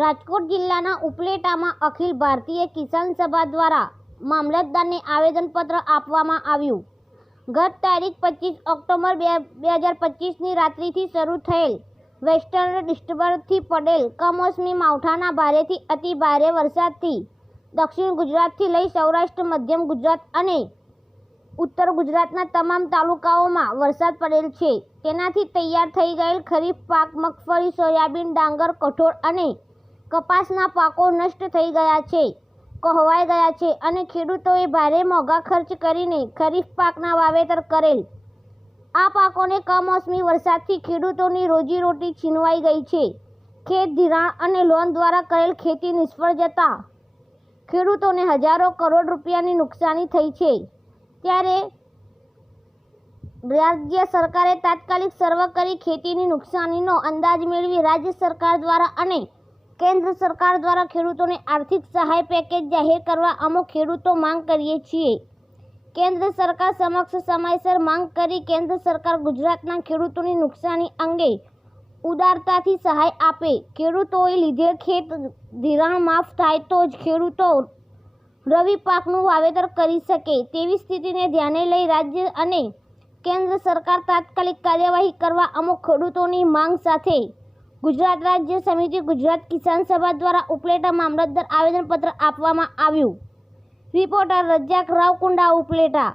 રાજકોટ જિલ્લાના ઉપલેટામાં અખિલ ભારતીય કિસાન સભા દ્વારા મામલતદારને આવેદનપત્ર આપવામાં આવ્યું. ગત તારીખ પચીસ ઓક્ટોબર બે બે હજાર પચીસની રાત્રિથી શરૂ થયેલ વેસ્ટર્ન ડિસ્ટર્બન્સથી પડેલ કમોસમી માવઠાના ભારેથી અતિ ભારે વરસાદથી દક્ષિણ ગુજરાતથી લઈ સૌરાષ્ટ્ર, મધ્યમ ગુજરાત અને ઉત્તર ગુજરાતના તમામ તાલુકાઓમાં વરસાદ પડેલ છે. તેનાથી તૈયાર થઈ ગયેલ ખરીફ પાક, મગફળી, સોયાબીન, ડાંગર, કઠોળ અને કપાસના પાકો નષ્ટ થઈ ગયા છે, કહવાઈ ગયા છે અને ખેડૂતોએ ભારે મોંઘા ખર્ચ કરીને ખરીફ પાકના વાવેતર કરેલ. આ પાકોને કમોસમી વરસાદથી ખેડૂતોની રોજીરોટી છીનવાઈ ગઈ છે. ખેત ધિરાણ અને લોન દ્વારા કરેલ ખેતી નિષ્ફળ જતા ખેડૂતોને હજારો કરોડ રૂપિયાની નુકસાની થઈ છે. ત્યારે રાજ્ય સરકારે તાત્કાલિક સર્વે કરી ખેતીની નુકસાનીનો અંદાજ મેળવી રાજ્ય સરકાર દ્વારા અને કેન્દ્ર સરકાર દ્વારા ખેડૂતોને આર્થિક સહાય પેકેજ જાહેર કરવા અમુક ખેડૂતો માંગ કરીએ છીએ. કેન્દ્ર સરકાર સમક્ષ સમયસર માંગ કરી કેન્દ્ર સરકાર ગુજરાતના ખેડૂતોની નુકસાની અંગે ઉદારતાથી સહાય આપે. ખેડૂતોએ લીધેલ ખેત ધિરાણ માફ થાય તો જ ખેડૂતો રવિ પાકનું વાવેતર કરી શકે તેવી સ્થિતિને ધ્યાને લઈ રાજ્ય અને કેન્દ્ર સરકાર તાત્કાલિક કાર્યવાહી કરવા અમુક ખેડૂતોની માંગ સાથે ગુજરાત રાજ્ય સમિતિ ગુજરાત કિસાન સભા દ્વારા ઉપલેટા મામલતદાર આવેદનપત્ર આપવામાં આવ્યું. રિપોર્ટર રજાક રાવકુંડા ઉપલેટા.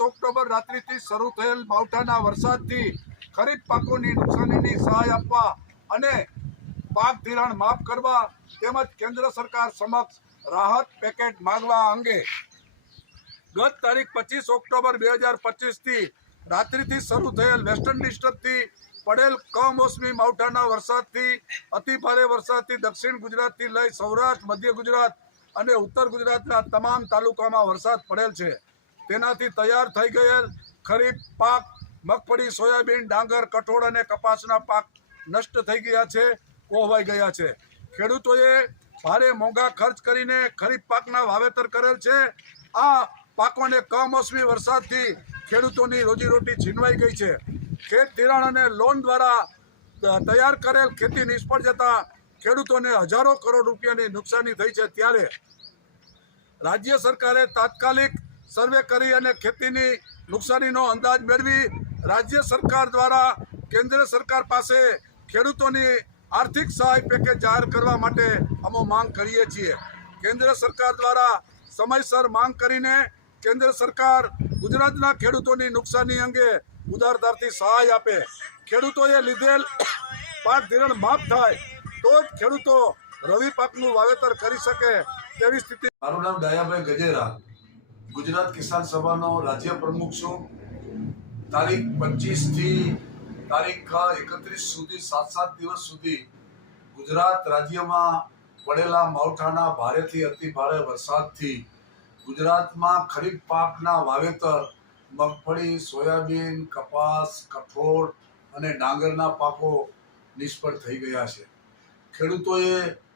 ઓક્ટોબર રાત્રિથી શરૂ થયેલ માવઠાના વરસાદથી ખરીફ પાકોની નુકસાનીની સહાય આપવા અને પાક ધિરાણ માફ કરવા તેમજ કેન્દ્ર સરકાર સમક્ષ રાહત પેકેટ માંગવા અંગે ગત તારીખ પચીસ ઓક્ટોબર બે હજાર પચીસથી રાત્રિથી શરૂ થયેલ વેસ્ટર્ન ડિસ્ટર્બથી પડેલ કમોસમી માવઠાના વરસાદથી, અતિ ભારે વરસાદથી દક્ષિણ ગુજરાતથી લઈ સૌરાષ્ટ્ર, મધ્ય ગુજરાત અને ઉત્તર ગુજરાતના તમામ તાલુકામાં વરસાદ પડેલ છે. તેનાથી તૈયાર થઈ ગયેલ ખરીફ પાક, મગફળી, સોયાબીન, ડાંગર, કઠોળ અને કપાસના પાક નષ્ટ થઈ ગયા છે કોહવાઈ ગયા છે. ખેડૂતોએ ભારે મોંઘા ખર્ચ કરીને ખરીફ પાકના વાવેતર કરેલ છે. આ પાકોને કમોસમી વરસાદથી ખેડૂતોની રોજીરોટી છીનવાઈ ગઈ છે. ખેત ધિરાણ અને લોન દ્વારા તૈયાર કરેલ ખેતી નિષ્ફળ જતા ખેડૂતોને હજારો કરોડ રૂપિયાની નુકસાની થઈ છે ત્યારે રાજ્ય સરકારે તાત્કાલિક સર્વે કરી અને ખેતીની નુકસાનીનો અંદાજ મેળવી રાજ્ય સરકાર દ્વારા કેન્દ્ર સરકાર પાસે ખેડૂતોની આર્થિક સહાય પેકેજ જાહેર કરવા માટે અમે માંગ કરીએ છીએ. કેન્દ્ર સરકાર દ્વારા સમયસર માંગ કરીને કેન્દ્ર સરકાર ગુજરાતના ખેડૂતોની નુકસાની અંગે ઉદારતાથી સહાય આપે. ખેડૂતોએ લીધેલ પાક ધિરણ માફ થાય તો જ ખેડૂતો રવિ પાકનું વાવેતર કરી શકે તેવી સ્થિતિ મારું નામ દયાભાઈ ગજેરા. ગુજરાત કિસાન સભાનો રાજ્ય પ્રમુખ છું. તારીખ પચીસથી તારીખ એકત્રીસ સુધી સાત સાત દિવસ સુધી ગુજરાત રાજ્યમાં પડેલા માવઠાના ભારેથી અતિ ભારે વરસાદથી ગુજરાતમાં ખરીફ પાકના વાવેતર, મગફળી, સોયાબીન, કપાસ, કઠોળ અને ડાંગરના પાકો નિષ્ફળ થઈ ગયા છે. ખેડૂતોએ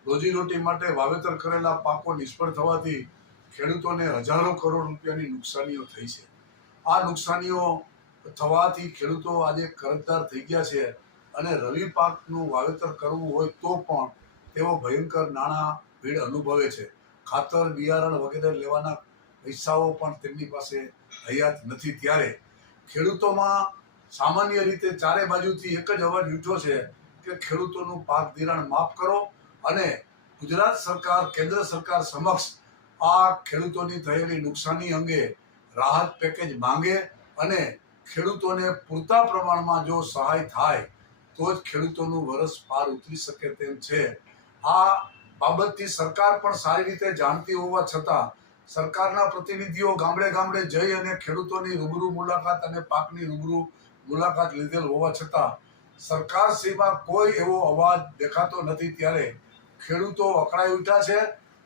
રોજીરોટી માટે વાવેતર કરેલા પાકો નિષ્ફળ થવાથી ખેડૂતોને હજારો કરોડ રૂપિયાની નુકસાનીઓ થઈ છે. આ નુકસાનીઓ થવાથી ખેડૂતો આજે કરજદાર થઈ ગયા છે અને રવિ પાકનું વાવેતર કરવું હોય તો પણ તેઓ ભયંકર નાણાં ભીડ અનુભવે છે. ખાતર, બિયારણ વગેરે લેવાના પૈસાઓ પણ તેમની પાસે હયાત નથી ત્યારે. ખેડૂતોમાં સામાન્ય રીતે ચારે બાજુથી એક જ અવાજ ઉઠ્યો છે કે ખેડૂતોનું પાક ધિરાણ માફ કરો અને ગુજરાત સરકાર, કેન્દ્ર સરકાર સમક્ષ આ ખેડૂતોની થયેલી નુકસાની અંગે રાહત પેકેજ માંગે અને ખેડૂતોને પૂરતા પ્રમાણમાં જો સહાય થાય, તો જ ખેડૂતોનું વરસ પાર ઉતરી શકે તેમ છે. આ બાબતથી સરકાર પણ સારી રીતે જાણતી હોવા છતાં સરકારના પ્રતિનિધિઓ ગામડે ગામડે જઈ અને ખેડૂતોની રૂબરૂ મુલાકાત અને પાકની રૂબરૂ મુલાકાત લીધેલ હોવા છતાં સરકારશ્રીમાં કોઈ એવો અવાજ દેખાતો નથી ત્યારે ખેડૂતો અકળાઈ ઉઠ્યા છે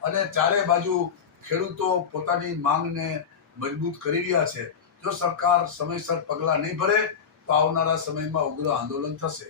અને ચારે બાજુ ખેડૂતો પોતાની માંગને મજબૂત કરી રહ્યા છે. જો સરકાર સમયસર પગલાં નહીં ભરે તો આવનારા સમયમાં ઉગ્ર આંદોલન થશે.